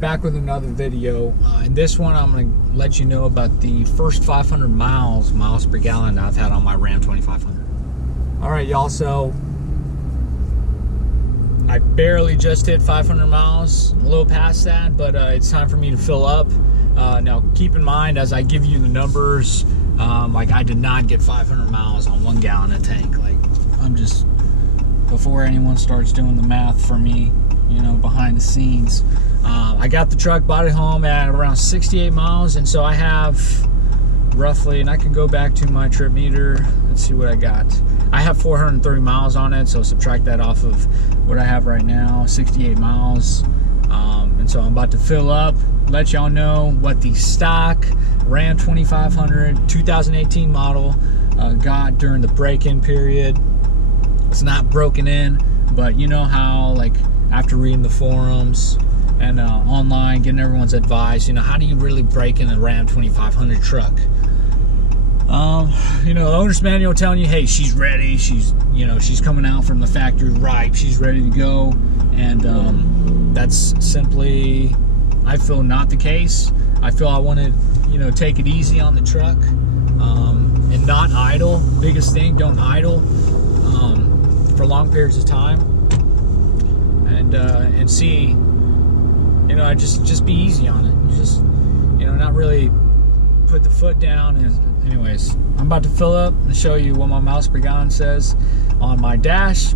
Back with another video. In this one, I'm going to let you know about the first 500 miles per gallon I've had on my Ram 2500. All right, y'all. So I barely just hit 500 miles, a little past that, but it's time for me to fill up. Now, keep in mind as I give you the numbers, like I did not get 500 miles on 1 gallon of tank. Like I'm just, before anyone starts doing the math for me, you know, behind the scenes. I got the truck, bought it home at around 68 miles, and so I have roughly, and I can go back to my trip meter, let's see what I got. I have 430 miles on it, so subtract that off of what I have right now, 68 miles. And so I'm about to fill up, let y'all know what the stock Ram 2500 2018 model got during the break-in period. It's not broken in, but you know how, like, after reading the forums and online, getting everyone's advice, you know, how do you really break in a Ram 2500 truck? You know, the owner's manual telling you, hey, she's ready, she's, you know, she's coming out from the factory ripe, she's ready to go, and that's simply, I feel, not the case. I feel I want to, you know, take it easy on the truck, and not idle. Biggest thing, don't idle for long periods of time, and see, you know, I just be easy on it. You just, you know, not really put the foot down. And anyways, I'm about to fill up and show you what my miles per gallon says on my dash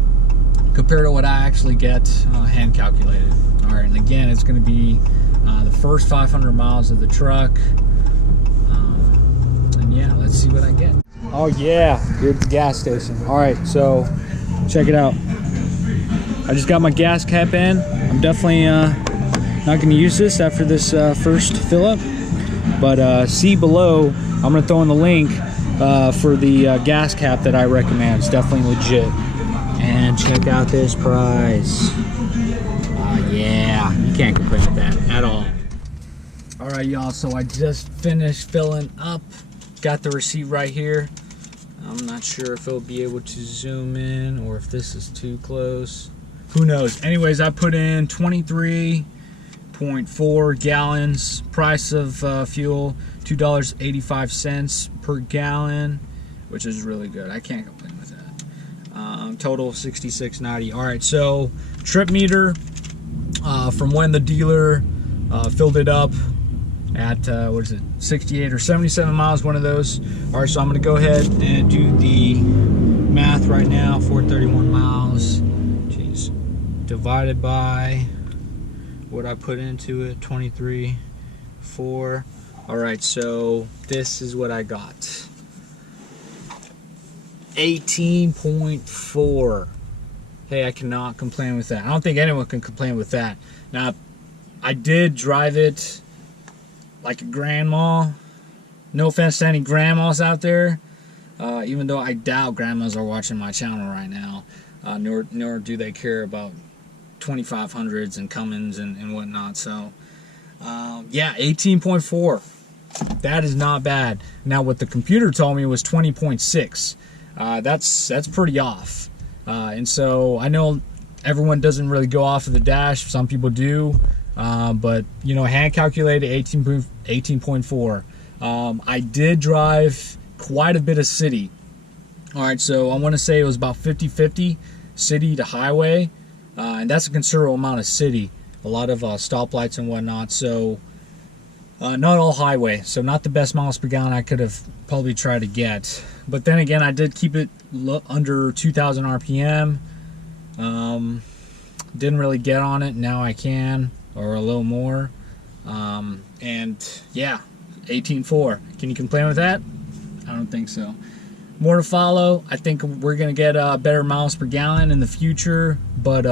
compared to what I actually get hand calculated. All right, and again, it's going to be the first 500 miles of the truck. And yeah, let's see what I get. Oh yeah, here's the gas station. All right, so check it out. I just got my gas cap in. I'm definitely not going to use this after this first fill up, but see below, I'm going to throw in the link for the gas cap that I recommend. It's definitely legit. And check out this price. Yeah, you can't complain with that at all. All right, y'all, so I just finished filling up. Got the receipt right here. I'm not sure if it'll be able to zoom in or if this is too close. Who knows? Anyways, I put in 23.4 gallons. Price of fuel, $2.85 per gallon, which is really good. I can't complain with that. Total $66.90. All right, so trip meter from when the dealer filled it up at what is it, 68 or 77 miles, one of those. All right, so I'm gonna go ahead and do the math right now. 431 miles, jeez, divided by what I put into it, 23.4. All right, so this is what I got, 18.4. Hey, I cannot complain with that. I don't think anyone can complain with that. Now, I did drive it like a grandma. No offense to any grandmas out there, even though I doubt grandmas are watching my channel right now, nor do they care about 2500s and Cummins and whatnot. So yeah, 18.4. That is not bad. Now what the computer told me was 20.6. That's pretty off. And so I know everyone doesn't really go off of the dash. Some people do. But you know, hand calculated 18.4. I did drive quite a bit of city. All right, so I want to say it was about 50-50 city to highway, and that's a considerable amount of city. A lot of stoplights and whatnot. So not all highway. So not the best miles per gallon I could have probably tried to get. But then again, I did keep it under 2,000 RPM. Didn't really get on it. Now I can, or a little more. And yeah, 18.4. Can you complain with that? I don't think so. More to follow. I think we're gonna get better miles per gallon in the future, but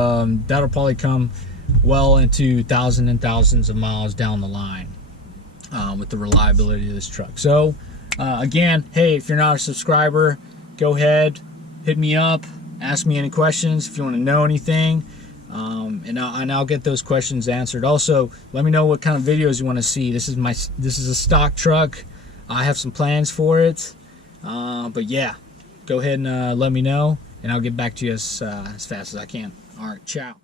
that'll probably come well into thousands and thousands of miles down the line with the reliability of this truck. So again, hey, if you're not a subscriber, go ahead, hit me up, ask me any questions if you want to know anything. And I'll get those questions answered. Also, let me know what kind of videos you want to see. This is a stock truck. I have some plans for it. But yeah, go ahead and let me know, and I'll get back to you as fast as I can. All right, ciao.